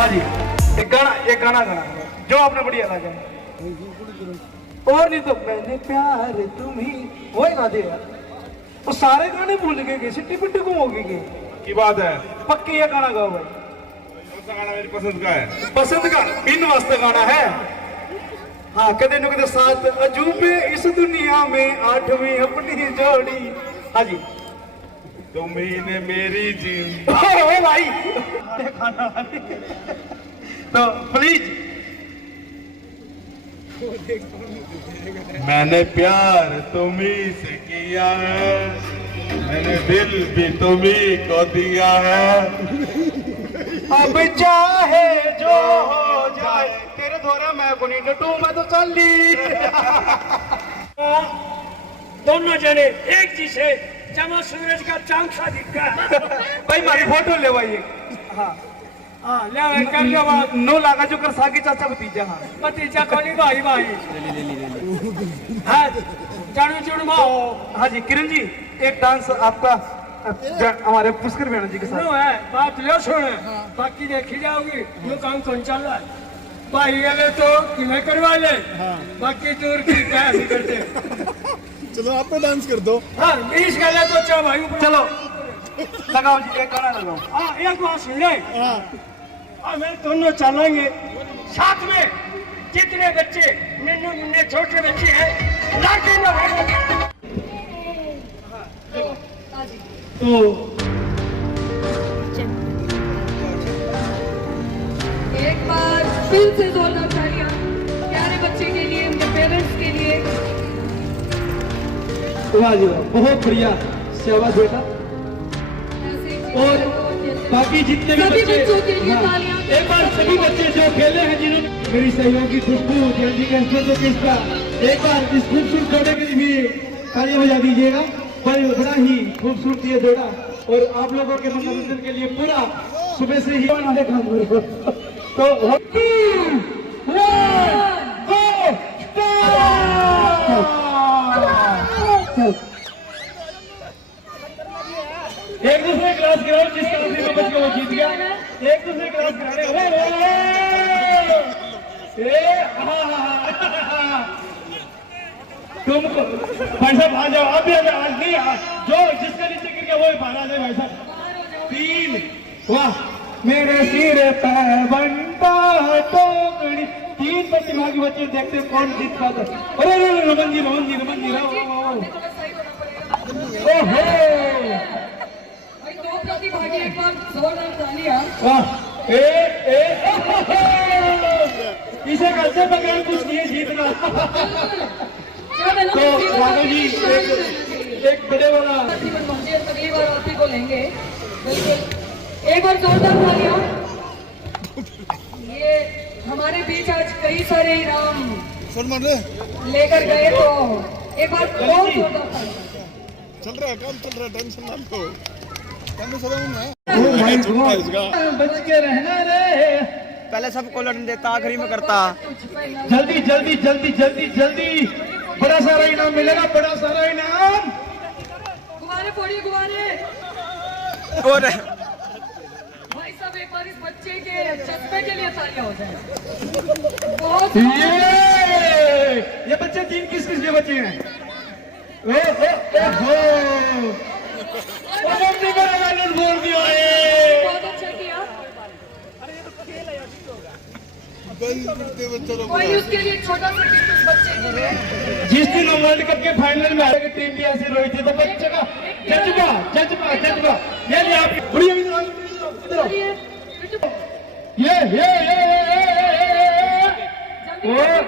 हाँ जी, एक गाना गाना जो आपने बढ़िया लगा। और नहीं तो मैंने प्यार तुम्ही वही गा दे यार। वो सारे गाने भूल गए, सिट्टी पिट्टी गुम हो गई की बात है। पक्की ये गाना गाओ भाई। कौन सा गाना मेरी पसंद का है? पसंद का इन वास्ते गाना है। हाँ, कदे न कदे साथ अजूबे इस दुनिया में, आठवीं अपनी जोड़ी। हाँ जी, तुम्ही ने मेरी जीन। ओ भाई तो प्लीज। मैंने प्यार तुम्ही से किया है, मैंने दिल भी तुम्ही को दिया है। अब चाहे जो हो जाए, तेरे द्वारा मैं को नहीं डटू, मैं तो चल ली। दोनों जने एक जी से जमा सूरज का चांद सा दिखता है। भाई मारी फोटो ले भाई। हाँ हाँ, ले कर लो बात। नो लागा जो कर सागे चाचा भतीजा। हाँ भतीजा कोनी भाई भाई। हाँ, चढ़ू चुड़ माओ। हाँ जी, किरण जी एक डांस आपका हमारे पुष्कर बेणु जी के साथ। नो है बात लो सुन, बाकी देखी जाओगी जो काम कौन चल रहा है। भाई अगर तो किले करवा ले, बाकी दूर की क्या नहीं करते। चलो आप पे डांस कर दो। हाँ 20 गले तो चलो भाई ऊपर। चलो लगाओ जी, एक गाना लगाओ। हाँ एक बात सुन ले, हमें दोनों चलेंगे साथ में। जितने बच्चे नन्हे मुन्ने छोटे बच्चे हैं लाके ना भाई। तो एक बार फिर से जोरदार तालियां प्यारे बच्चे के लिए, उनके पेरेंट्स के लिए। वाह जी वाह, बहुत बढ़िया शाबाश बेटा। और बाकी जितने भी सभी बच्चे, बच्चों के लिए हाँ, तालियां। एक बार सभी बच्चे जो खेले हैं, जिन्होंने मेरी सहयोगी खुशबू जल्दी का एक बार इस खूबसूरत जोड़े के लिए भी तालियां बजा दीजिएगा। बड़ा ही खूबसूरत ये जोड़ा, और आप लोगों के मनोरंजन के लिए पूरा सुबह से ही वाले काम करो। तो एक दूसरे क्लास गिराओ, जिसका आखिरी में बच गया वो जीत गया। एक दूसरे क्लास गिराने तुमको भाई साहब आ जाओ, आप भी आ जाओ। आज नहीं, जो जिसका नीचे गिर गया वो बाहर आ जाए भाई साहब। 3 वाह मेरे सिर पे बनता टोकरी। 3 प्रतिभागी बच्चे देखते हैं कौन जीत पाता है। अरे रमन जी ओहो भाई दो प्रतिभागी एक बार जोरदार तालियां। वाह इसे करते बगैर कुछ नहीं जीतना। तो राघव जी एक बड़े वाला अगली बार आप ही को लेंगे। बिल्कुल एक बार जोरदार तालियां। ये हमारे बीच आज कई सारे इनाम लेकर गए, तो एक बार बहुत जोरदार तालियां। चल रहा है काम, चल रहा है, टेंशन ना लो। बच के रहना रे। पहले सबको लड़ने देता, आखिरी में करता। जल्दी जल्दी जल्दी जल्दी जल्दी, बड़ा सारा इनाम मिलेगा, बड़ा सारा इनाम। गुब्बारे फोड़िए, गुब्बारे। और भाई साहब एक बार इस बच्चे के चश्मे के लिए तालियां हो जाए। बहुत ये बच्चे 3 किस के बच्चे हैं? बोल दिया बहुत अच्छा किया। कोई उसके लिए छोटा सा गिफ्ट उस बच्चे के लिए। जिस दिन हम वर्ल्ड कप के फाइनल में हारे टीम भी ऐसे रोई थी, तो बच्चे का जज्बा ये नहीं आपकी बढ़िया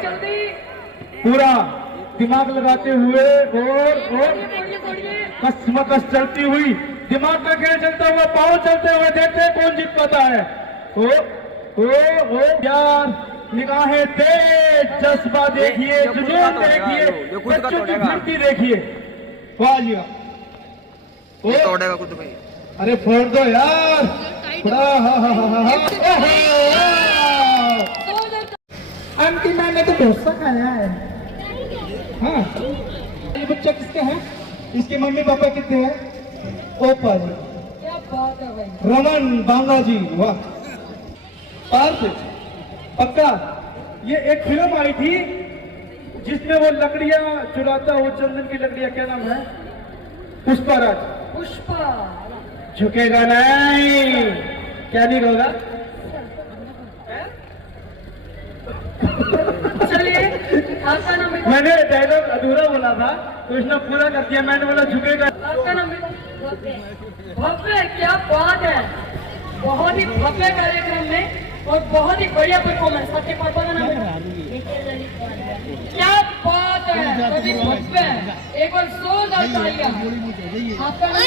जल्दी पूरा दिमाग लगाते हुए और कसमकस चलती हुई, दिमाग का खेल चलता हुआ, पाँव चलते हुए, देखते हैं कौन जीत पाता है। ओ यार, निगाहें तेज, जज्बा देखिए, जुनून देखिए, बच्चों की फुर्ती देखिए। वाह जी वाह। तोड़ेगा खुद भाई। अरे फोड़ दो यार। आंटी मैंने तो डोसा खाया है। हाँ, ये बच्चा किसका है? इसके मम्मी पापा कितने हैं? ओपा जी। क्या बात है भाई। रमन बांगा जी, वाह। पार्थ पक्का। ये एक फिल्म आई थी जिसमें वो लकड़ियां चुराता, वो चंदन की लकड़ियां, क्या नाम है? पुष्पराज। पुष्पा। झुकेगा नहीं, क्या नहीं होगा? चलिए आपका नाम बेटा। मैंने डायलॉग अधूरा बोला था तो इसने पूरा कर दिया। मैंने बोला झुकेगा। आपका नाम बेटा? भव्य, क्या बात है, बहुत ही भव्य कार्यक्रम में और बहुत ही बढ़िया परफॉर्मेंस। आपके पापा का नाम क्या बात है, सभी भव्य। एक बार जोरदार तालियां। आपका नाम?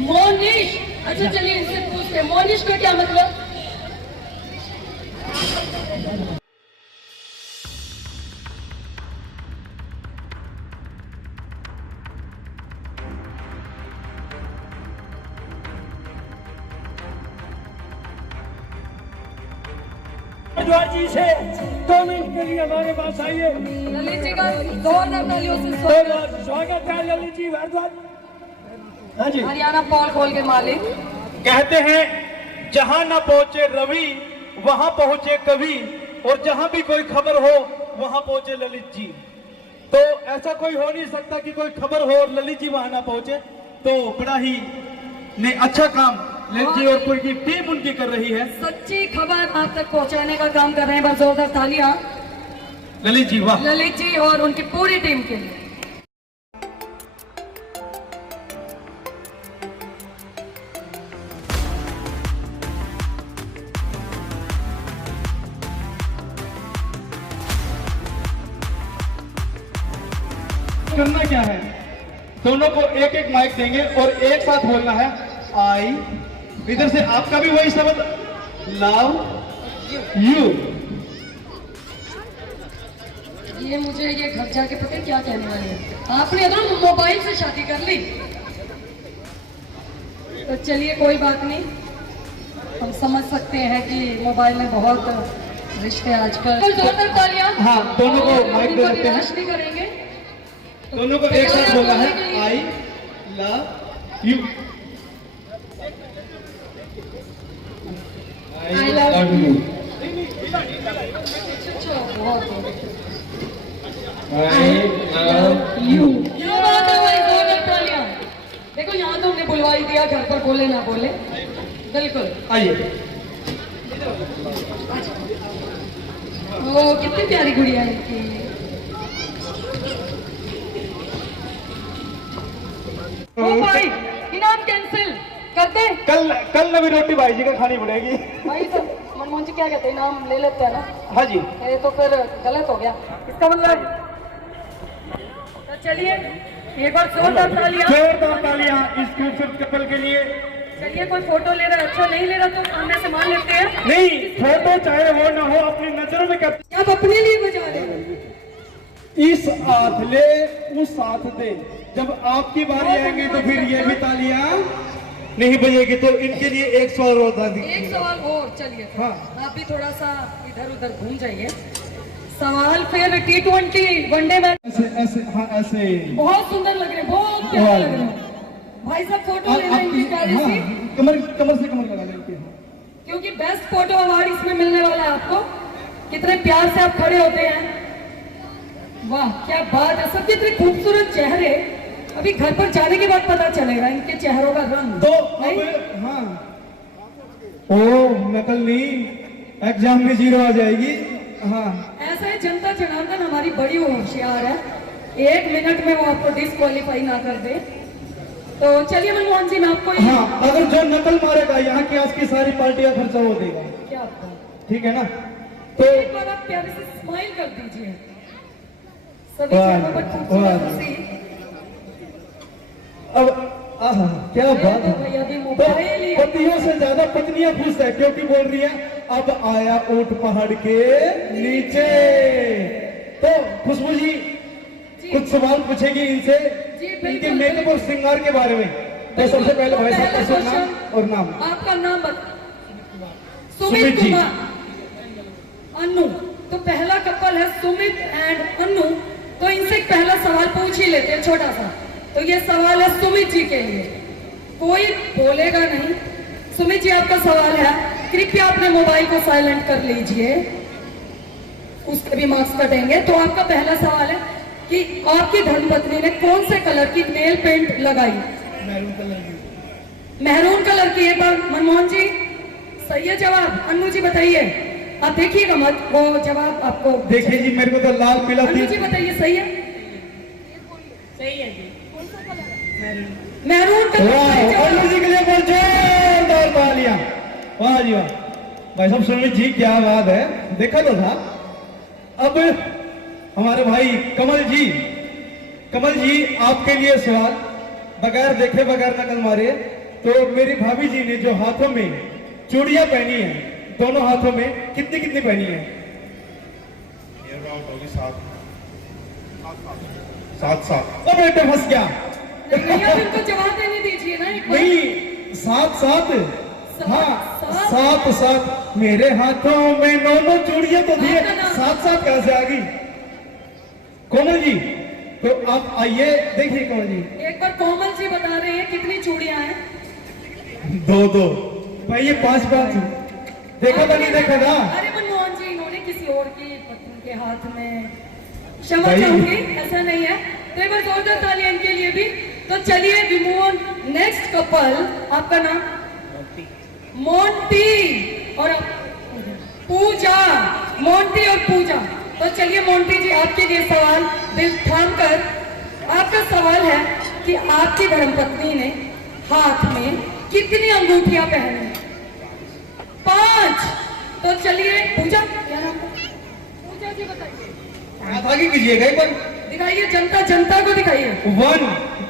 मोनिश। अच्छा चलिए इनसे पूछते हैं, मोनिश का क्या मतलब? भारद्वाज जी से 2 मिनट के लिए हमारे पास आइए। ललित जी का जोरदार तालियों से स्वागत है ललित जी भारद्वाज। हाँ जी। हरियाणा पॉल खोल के मालिक। कहते हैं जहां न पहुंचे रवि वहां पहुंचे कवि, और जहां भी कोई खबर हो वहां पहुंचे ललित जी। तो ऐसा कोई हो नहीं सकता कि कोई खबर हो और ललित जी वहां ना पहुंचे। तो बड़ा ही ने अच्छा काम ललित जी और पूरी टीम उनकी कर रही है। सच्ची खबर आप तक पहुंचाने का काम कर रहे हैं। बस जोरदार तालियां ललित जी, वाह। ललित जी और उनकी पूरी टीम के लिए। करना क्या है, दोनों को एक एक माइक देंगे और एक साथ बोलना है आई। इधर से आपका भी वही शब्द, लव यू। ये मुझे ये घर जाके पता है क्या कहने वाले हैं। आपने ना मोबाइल से शादी कर ली, तो चलिए कोई बात नहीं, हम समझ सकते हैं कि मोबाइल में बहुत रिश्ते आजकल। जोरदार तालियां। हाँ, दोनों को माइक दे देते हैं। निराश नहीं करेंगे, दोनों को एक साथ बोलना है I love you. I love you. बहुत आई लव यू। देखो यहाँ तो हमने बुलवाई दिया, घर पर बोले ना बोले, बिल्कुल। आइए। वो कितनी प्यारी गुड़िया है इनकी। ओ भाई इनाम कैंसिल करते। कल नवी रोटी भाई जी का खानी पड़ेगी। भाई तो मनमोहन जी क्या कहते हैं, इनाम ले लेते हैं ना? हाँ जी। ये तो फिर गलत हो गया इसका मतलब। तो चलिए एक बार जोरदार तालियां। जोरदार तालियां इस खूबसूरत कपल के लिए। चलिए कोई फोटो ले रहा है, अच्छा नहीं ले रहा तो सामने से मान लेते हैं। नहीं, फोटो चाहे हो ना हो अपनी नजरों में कर। आप अपने लिए बजा रहे हैं। इस हाथ ले उस हाथ दे, जब आपकी बारी आएगी तो फिर ये भी तालियां नहीं बजेगी। तो इनके लिए एक सवाल और बता दी। एक सवाल और, चलिए हाँ। आप भी थोड़ा सा इधर उधर घूम जाइए। सवाल फिर T20 वनडे मैच। ऐसे ऐसे, हाँ ऐसे। बहुत सुंदर लग रहे हैं, बहुत प्यारे लग रहे हैं। भाई साहब फोटो ले रहे हैं इनकी प्यारी सी, कमर से कमर लगा लेंगे, क्योंकि बेस्ट फोटो अवार्ड इसमें मिलने वाला है आपको। कितने प्यार से आप खड़े होते हैं, वाह क्या बात है। सबके इतने खूबसूरत चेहरे, अभी घर पर जाने के बाद पता चलेगा इनके चेहरों का रंग। तो अब हाँ, ओ नकल नहीं, एग्जाम में 0 आ जाएगी। हाँ ऐसा है, जनता जनार्दन हमारी बड़ी होशियार है, 1 मिनट में वो आपको डिस्क्वालीफाई ना कर दे। तो चलिए मनमोहन जी मैं आपको हाँ, अगर जो नकल मारेगा यहाँ की आज की सारी पार्टियां खर्चा हो देगा। क्या बात, ठीक है ना? तो एक बार आप प्यारे से स्माइल कर दीजिए, सभी चेहरों पर खूबसूरत हंसी। अब आहा, क्या बात है। भैया भी तो मोबाइल ही पतियों से ज्यादा पत्नियां खुश है, क्योंकि बोल रही है अब आया ऊंट पहाड़ के नीचे। तो खुशबू जी कुछ सवाल पूछेगी इनसे, इनके मेकअप और श्रृंगार के बारे में। तो सबसे पहले भाई साहब का शुभ नाम और नाम। आपका नाम सुमित सुमित जी। कुमार अन्नू। तो पहला कपल है सुमित एंड अन्नू, तो इनसे एक पहला सवाल पूछ ही लेते हैं छोटा सा। तो ये सवाल है सुमित जी के लिए, कोई बोलेगा नहीं। सुमित जी आपका सवाल है, कृपया अपने मोबाइल को साइलेंट कर लीजिए, उसके भी मार्क्स कटेंगे। तो आपका पहला सवाल है कि आपकी धर्मपत्नी ने कौन से कलर की नेल पेंट लगाई? मैरून कलर की। एक बार मनमोहन जी, सही है जवाब। अन्नू जी बताइए, आप देखिएगा मत, वो जवाब आपको। देखिए जी, मेरे को तो लाल पीला अन्नू जी बताइए, सही है? सही है जी। मैरून कलर वाह, सही जवाब। अन्नू जी के लिए बहुत जोरदार तालियां। वाह जी वाह, भाई साहब सुमित जी क्या बात है, देखा तो था। अब हमारे भाई कमल जी आपके लिए सवाल, बगैर देखे बगैर नकल मारे। तो मेरी भाभी जी ने जो हाथों में चूड़ियां पहनी है, दोनों हाथों में कितनी कितनी पहनी है? ये राउट होगी 7 ओ बेटे फंस गया। नहीं, आप इनको जवाब देने दीजिए ना एक बार। नहीं, 7 हाँ, 7 मेरे हाथों में 9 चूड़ियां तो दिए, 7 कैसे आ गई? कोमल जी, तो आप आइए, देखिए कोमल जी। एक बार कोमल जी बता रहे हैं कितनी चूड़ियां हैं। 2 भाई, ये 5 देखा था नहीं देखा था? अरे मनमोहन जी, इन्होंने किसी और की पत्नी के हाथ में, क्षमा भाई। चाहूंगी, ऐसा नहीं है। तो एक बार जोरदार तालियां इनके लिए भी। तो चलिए we move on next couple. आपका नाम? मोंटी और पूजा। मोंटी और पूजा। तो चलिए मोंटी जी, आपके लिए सवाल, दिल थाम कर। आपका सवाल है कि आपकी धर्मपत्नी ने हाथ में कितनी अंगूठियां पहनी? 5। तो चलिए पूजा, क्या नाम है? पूजा जी बताइए। आप आगे कीजिएगा एक बार। दिखाइए, जनता को दिखाइए। 1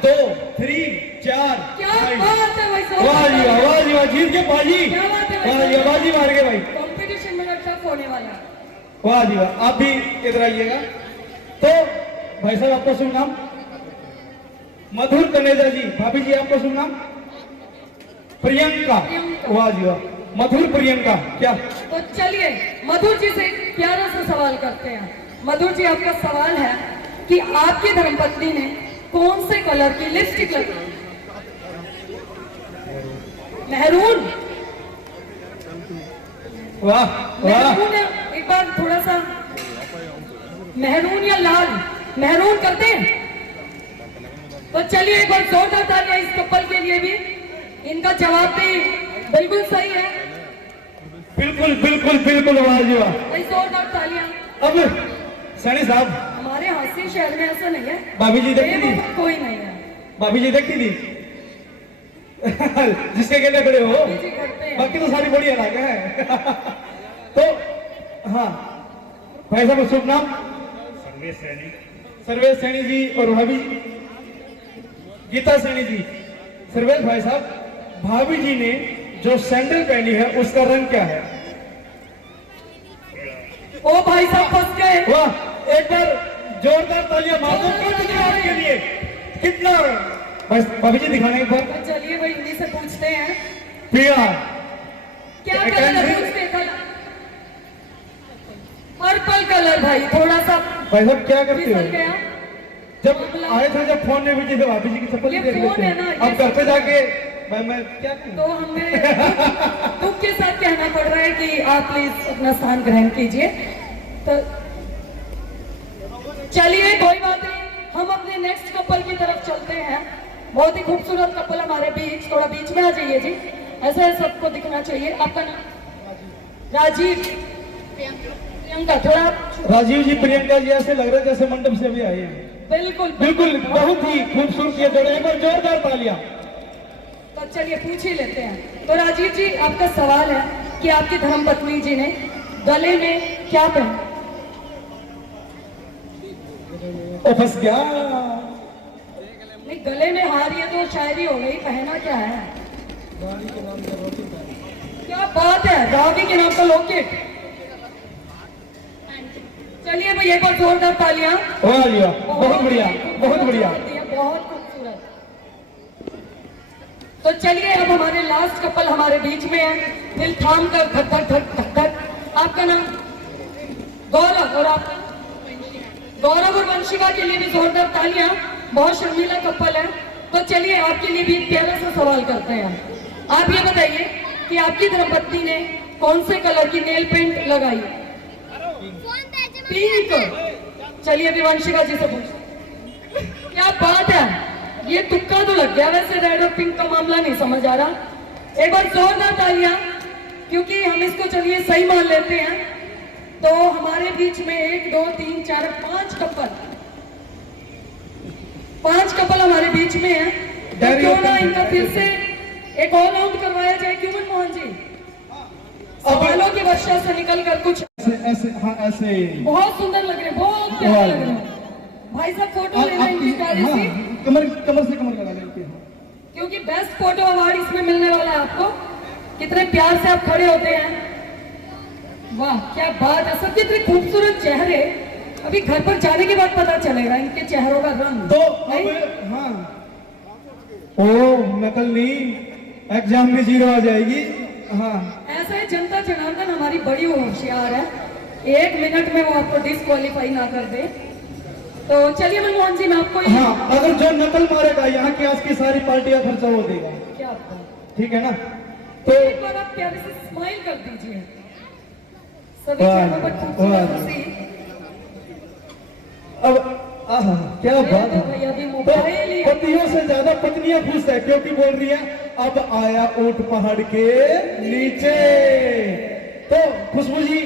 2 3 4 क्या बात है भाई साहब। वाह जी वाह, वाह जी वाह, जीत के बाजी। क्या बात है भाई वाह जी वाह, बाजी मार गए भाई। कंपटीशन में टफ होने वाला है। वाह जी वाह, आप भी इधर आइएगा। तो भाई साहब, आपका शुभ नाम? मधुर कनेजा जी। भाभी जी, आपका शुभ नाम? प्रियंका। वाह जी वाह, मधुर प्रियंका। क्या? तो चलिए मधुर जी से एक प्यारा सा सवाल करते हैं। मधुर जी, आपका सवाल है कि आपकी धर्मपत्नी ने कौन से कलर की लिपस्टिक लगाई? मैरून। वाह वाह, मैरून है, एक बार थोड़ा सा मैरून या लाल, मैरून करते हैं। तो चलिए एक बार जोरदार तालियां इस कपल के लिए भी। इनका जवाब भी बिल्कुल सही है। बिल्कुल बिल्कुल बिल्कुल, वाह जी वाह। भाई जोरदार तालियां। अब सैनी साहब, हमारे हास्य शहर में ऐसा नहीं है, भाभी जी देखती थी? बेवकूफ कोई नहीं है। भाभी जी देखती थी? जिसके कहने खड़े हो, भाभी जी करते हैं। बाकी तो सारी बड़ी अलग है। तो हाँ, भाई साहब शुभ नाम? सर्वेश सैनी जी। और भाभी? गीता सैनी जी। सर्वेश भाई साहब, भाभी जी ने जो सैंडल पहनी है उसका रंग क्या है? ओ भाई साहब फंस गए। वाह, एक बार जोरदार तालियां मार दो आपके लिए। कितना? बस भाभी जी दिखाने एक बार। तो चलिए भाई इन्हीं से पूछते हैं, पीला क्या कलर है? पूछते हैं कलर। Purple colour. भाई थोड़ा सा भाई साहब क्या करते फिसल हो? गया। जब आए थे, जब फोन में भी थे, भाभी जी की चप्पल ये देख फोन लेते है ना, हैं। ये अब घर पे जाके मैं क्या तो करूं? हमें दुख के साथ कहना पड़ रहा है कि आप प्लीज अपना स्थान ग्रहण कीजिए। तो चलिए कोई बात नहीं, हम अपने नेक्स्ट कपल की तरफ चलते हैं। बहुत ही खूबसूरत कपल हमारे बीच, थोड़ा बीच में आ जाइए जी, ऐसा है सबको दिखना चाहिए। आपका नाम? राजीव। प्रियंका। थोड़ा राजीव जी, प्रियंका जी, ऐसे लग रहा है जैसे मंडप से भी आए हैं। बिल्कुल बिल्कुल, बहुत ही खूबसूरत ये जोड़े। एक बार जोरदार तालियां। तो चलिए पूछ ही लेते हैं। तो राजीव जी, आपका सवाल है कि आपकी धर्मपत्नी जी ने गले में क्या पहना? ओ फंस गया। नहीं, गले में हार, ये तो शायरी हो गई, पहना क्या है? क्या बात है, रावी के नाम का लॉकेट। चलिए भाई एक बार जोरदार तालियां। वाह जी वाह, बहुत बढ़िया, बहुत बढ़िया। बहुत खूबसूरत। तो चलिए अब हमारे लास्ट कपल हमारे बीच में है। दिल थाम कर धक धक धक धक धक। आपका नाम? गौरव। और आपका? गौरव और वंशिका के लिए भी जोरदार तालियां। बहुत शर्मीला कपल है। तो चलिए आपके लिए भी एक प्यारा सा सवाल करते हैं। आप ये बताइए कि आपकी धर्मपत्नी ने कौन से कलर की नेल पेंट लगाई? पिंक। चलिए विवांशिका जी से पूछ। क्या बात है, ये तुक्का तो लग गया, वैसे रेड और पिंक का मामला नहीं समझ आ रहा। एक बार जोरदार तालियां, क्योंकि हम इसको चलिए सही मान लेते हैं। तो हमारे बीच में 1 2 3 4 5 कपल हमारे बीच में है। तो क्यों ना इनका फिर से एक ऑल आउट करवाया जाए, क्यों मनमोहन जी? सवालों की वर्षा से निकल कर कुछ ऐसे हाँ ऐसे बहुत सुंदर लग रहे हैं, बहुत प्यारे लग रहे हैं। भाई साहब फोटो लेना इनकी प्यारी सी, कमर कमर से कमर लगा लेते हैं, क्योंकि बेस्ट फोटो अवार्ड इसमें मिलने वाला है आपको। कितने प्यार से आप खड़े होते हैं, वाह क्या बात है। सब कितने खूबसूरत चेहरे, अभी घर पर जाने के बाद पता चलेगा इनके चेहरों का रंग। तो अब हाँ ओ नकल नहीं, एग्जाम में 0 आ जाएगी। हाँ ऐसा है, जनता जनार्दन हमारी बड़ी होशियार है, 1 मिनट में वो आपको डिस्क्वालीफाई ना कर दे। तो चलिए मनमोहन जी, मैं आपको हाँ, अगर जो नकल मारेगा यहाँ की आज की सारी पार्टियां खर्चा वो देगा, क्या बात। ठीक है ना? तो एक बार आप प्यारे से स्माइल कर दीजिए, सभी चेहरों पर खूबसूरत हंसी। अब आहा क्या बात है। भैया भी तो मोबाइल ही पतियों से ज्यादा पत्नियां खुश है, क्योंकि बोल रही है अब आया ऊंट पहाड़ के नीचे। तो खुशबू जी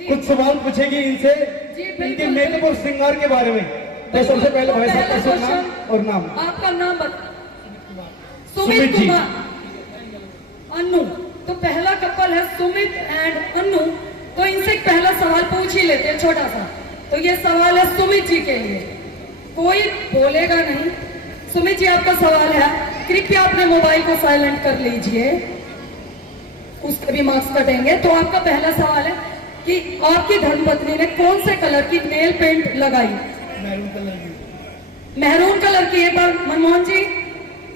कुछ सवाल पूछेगी इनसे, बिल्कुल, इनके मेकअप और श्रृंगार के बारे में। तो सबसे पहले भाई साहब का शुभ नाम और नाम। आपका नाम सुमित सुमित जी। कुमार अन्नू। तो पहला कपल है सुमित एंड अन्नू। तो इनसे एक पहला सवाल पूछ ही लेते हैं, छोटा सा। तो ये सवाल है सुमित जी के लिए, कोई बोलेगा नहीं। सुमित जी आपका सवाल है, कृपया अपने मोबाइल को साइलेंट कर लीजिए, उसके भी मार्क्स कटेंगे। तो आपका पहला सवाल है कि आपकी धर्मपत्नी ने कौन से कलर की नेल पेंट लगाई? मेहरून कलर की। एक बार मनमोहन जी,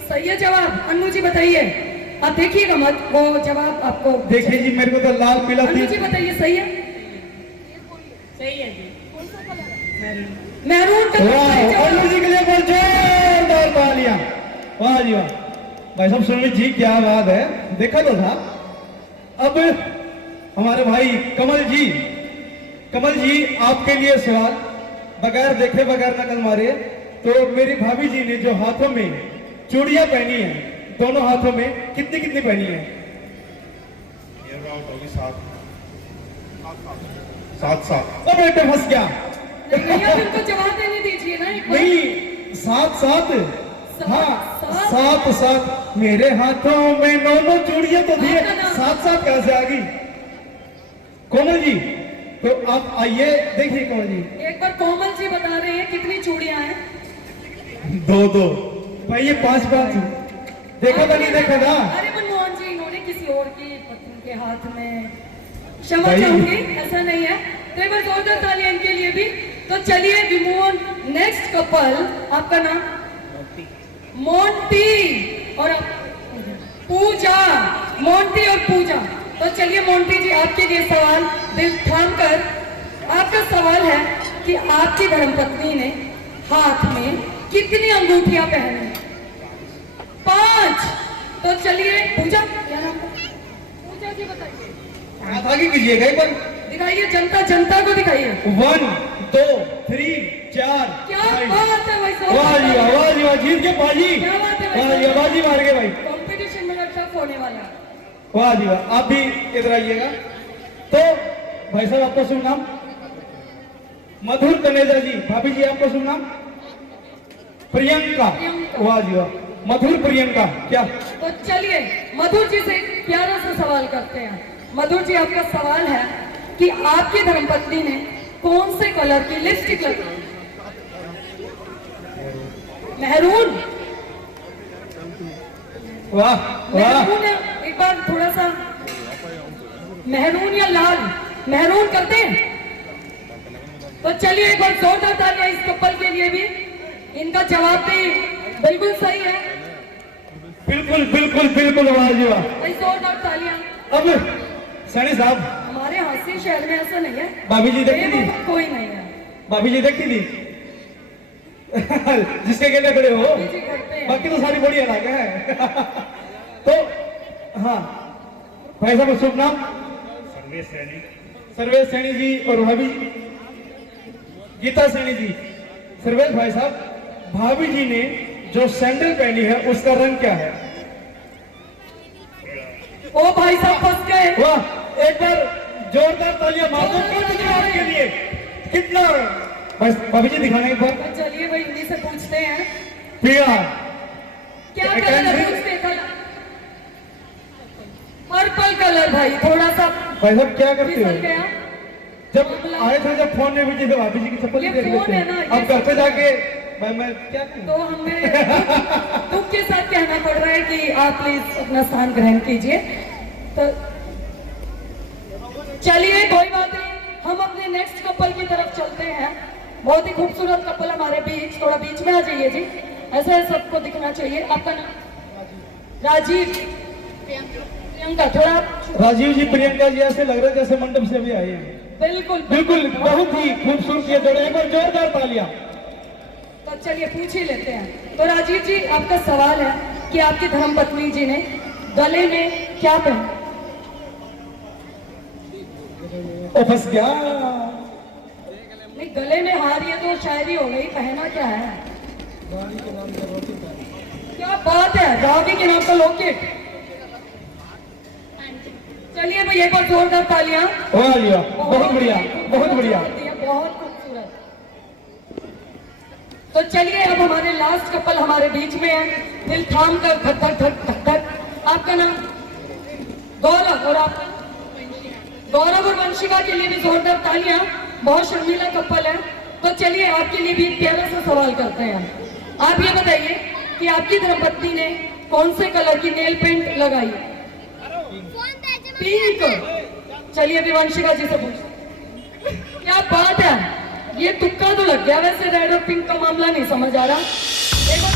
सही है जवाब? अन्नू जी बताइए, आप देखिएगा मत, वो जवाब आपको देखिए जी, मेरे को तो लाल पीला अन्नू जी बताइए, सही है? सही है जी। मेहरून कलर का वाह, जवाब। अन्नू जी के लिए बहुत जोरदार तालियां। वाह जी वाह, भाई साहब सुमित जी क्या बात है, देखा तो था। अब हमारे भाई कमल जी आपके लिए सवाल, बगैर देखे बगैर नकल मारे। तो मेरी भाभी जी ने जो हाथों में चूड़ियां पहनी है, दोनों हाथों में कितनी कितनी पहनी है? ये राउंड होगी 7 ओ बेटे फंस गया। नहीं, आप इनको जवाब देने दीजिए ना एक बार। नहीं 7 हाँ सात। 7 मेरे हाथों में 9 चूड़ियां तो दिए, आपका नाम? 7 कैसे आ गई? कोमल जी, तो आप आइए, देखिए कोमल जी। एक बार कोमल जी बता रहे हैं कितनी चूड़ियां हैं। 2 भाई, ये 5 देखा था नहीं देखा था? अरे मनमोहन जी, इन्होंने किसी और की पत्नी के हाथ में, क्षमा भाई। चाहूंगी, ऐसा नहीं है। तो एक बार जोरदार तालियां इनके लिए भी। तो चलिए we move on, next couple. आपका नाम? मोंटी और पूजा। मोंटी और पूजा। तो चलिए मोंटी जी, आपके लिए सवाल, दिल थाम कर। आपका सवाल है कि आपकी धर्मपत्नी ने हाथ में कितनी अंगूठियां पहनी? 5। तो चलिए पूजा, क्या नाम है? पूजा जी बताइए, आप आगे कीजिएगा एक बार। दिखाइए, जनता को दिखाइए। 1 2 3 4 क्या बात है भाई साहब, वाह जी वाह, वाह जी वाह, जीत गए बाजी। क्या बात है भाई वाह जी वाह, बाजी मार गए भाई। कंपटीशन में टफ होने वाला है। वाह जी वाह, आप भी इधर आइएगा। तो भाई साहब आपका शुभ नाम? मधुर तनेजा जी। भाभी जी आपका शुभ नाम? प्रियंका। वाह जी वाह, मधुर प्रियंका। क्या? तो चलिए मधुर जी से एक प्यारा सा सवाल करते हैं। मधुर जी, आपका सवाल है कि आपकी धर्मपत्नी ने कौन से कलर की लिपस्टिक लगाई? मेहरून। वाह वाह, मेहरून है, एक बार थोड़ा सा मेहरून या लाल, मेहरून करते हैं। तो चलिए एक बार जोरदार तालियां इस कपल के लिए भी। इनका जवाब भी बिल्कुल सही है। बिल्कुल बिल्कुल बिल्कुल, वाह जी वाह। भाई जोरदार तालियां। अब सनी साहब, हमारे हासी शहर में ऐसा नहीं है, भाभी जी देखती थी? बेवकूफ कोई नहीं है। भाभी जी देखती थी? जिसके कहने खड़े हो, भाभी जी घर पे हैं। बाकी तो सारी बड़ी अलग है। तो हाँ भाई साहब शुभ नाम? सर्वेश सैनी जी और भाभी गीता सैनी जी। सर्वेश भाई साहब, भाभी जी ने जो सैंडल पहनी है उसका रंग क्या है? ओ भाई साहब फंस गए। वाह, एक बार जोरदार तालियां मार दो के लिए। कितना बस भाभी जी दिखाने एक बार। तो चलिए भाई इन्हीं से पूछते हैं प्रिया क्या कलर है, पूछते कलर। पर्पल कलर भाई, थोड़ा सा भाई साहब क्या करते फिसल हो? गया। जब आए थे जब फोन में भी भाभी जी की चप्पल ये देख फोन लेते है ना, हैं। ये अब घर पे जाके मैं क्या करूं? तो हमें दुख के साथ कहना पड़ रहा है कि आप प्लीज अपना स्थान ग्रहण कीजिए। तो चलिए कोई बात नहीं, हम अपने नेक्स्ट कपल की तरफ चलते हैं। बहुत ही खूबसूरत कपल हमारे बीच, थोड़ा बीच में आ जाइए जी, ऐसा है सबको दिखना चाहिए। आपका नाम? राजीव, प्रियंका, थोड़ा राजीव जी प्रियंका जी ऐसे लग रहा है जैसे मंडप से भी आए हैं। बिल्कुल बिल्कुल बहुत ही खूबसूरत ये जोड़े, एक बार जोरदार तालियां। तो चलिए पूछ ही लेते हैं। तो राजीव जी आपका सवाल है कि आपकी धर्मपत्नी जी ने गले में क्या पहना? ओ फंस गया। नहीं, गले में हार, ये तो शायरी हो गई, पहना क्या है? क्या बात है, रावी के नाम का लॉकेट। चलिए भाई एक बार जोरदार तालियां। वाह लिया, बहुत बढ़िया, बहुत बढ़िया। बहुत खूबसूरत। तो चलिए अब हमारे लास्ट कपल हमारे बीच में है। दिल थाम कर धक धक धक धक धक। आपका नाम? गौरव। और आपका? गौरव और वंशिका के लिए भी जोरदार तालियां। बहुत शर्मीला कपल है। तो चलिए आपके लिए भी एक प्यारा सा सवाल करते हैं। आप ये बताइए कि आपकी धर्मपत्नी ने कौन से कलर की नेल पेंट लगाई? पिंक। चलिए अभी वंशिका जी से पूछते। क्या बात है, ये तुक्का तो लग गया, वैसे रेड और पिंक का मामला नहीं समझ आ रहा। एक बार